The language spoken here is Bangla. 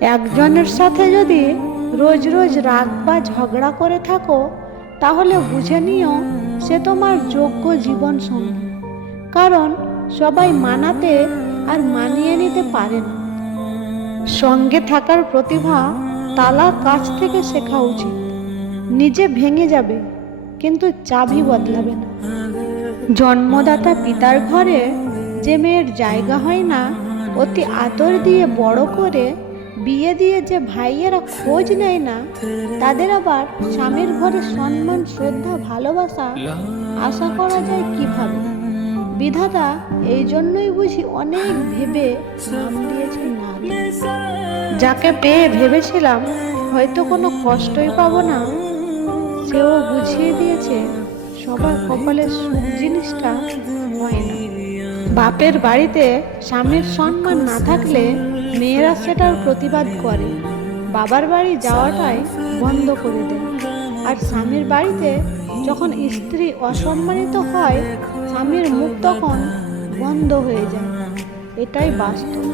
একজনের সাথে যদি রোজ রোজ রাগ বা ঝগড়া করে থাকো, তাহলে বুঝে নিও সে তোমার যোগ্য জীবন সঙ্গী। কারণ সবাই মানাতে আর মানিয়ে নিতে পারে না। সঙ্গে থাকার প্রতিভা তালার কাছ থেকে শেখা উচিত। নিজে ভেঙে যাবে, কিন্তু চাবি বদলাবে না। জন্মদাতা পিতার ঘরে যে মেয়ের জায়গা হয় না, অতি আদর দিয়ে বড় করে বিয়ে দিয়ে যে ভাইয়েরা খোঁজ নেয় না, তাদের আবার স্বামীর ঘরে সম্মান, শ্রদ্ধা, ভালোবাসা আশা করা যায় কিভাবে? বিধাতা এই জন্যই বুঝি অনেক ভেবে নাম দিয়েছে নারী। যাকে পেয়ে ভেবেছিলাম হয়তো কোনো কষ্টই পাবো না, সেও বুঝিয়ে দিয়েছে সবার কপালে সুখ জিনিসটা হয় না। বাপের বাড়িতে স্বামীর সম্মান না থাকলে মেয়েরা সেটার প্রতিবাদ করে, বাবার বাড়ি যাওয়াটাই বন্ধ করে দেয়। আর স্বামীর বাড়িতে যখন স্ত্রী অসম্মানিত হয়, স্বামীর মুখ তখন বন্ধ হয়ে যায়। এটাই বাস্তব।